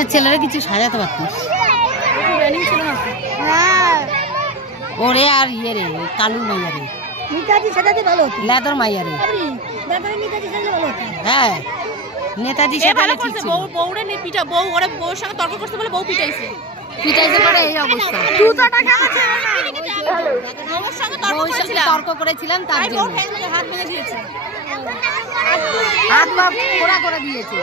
একটা ছেলেরা কিছু সাজাতে পারতিস। ওরে আর ইয়ে রে কালুর মাইয়া রে নেতাজি সাজাতে ভালো হতো। লেদর মাইয়া রে নেতাজি সাজাতে ভালো হতো। হ্যাঁ নেতাজি ভালো করছে। বউরে পিটা বউ ওরে বউর সঙ্গে তর্ক করতে বলে বউ পিটাইছে পরে এই অবস্থা। বউর সঙ্গে তর্ক করেছিলাম তার জন্য হাত ভেঙে দিয়েছে, হাত পা পোড়া করে দিয়েছে।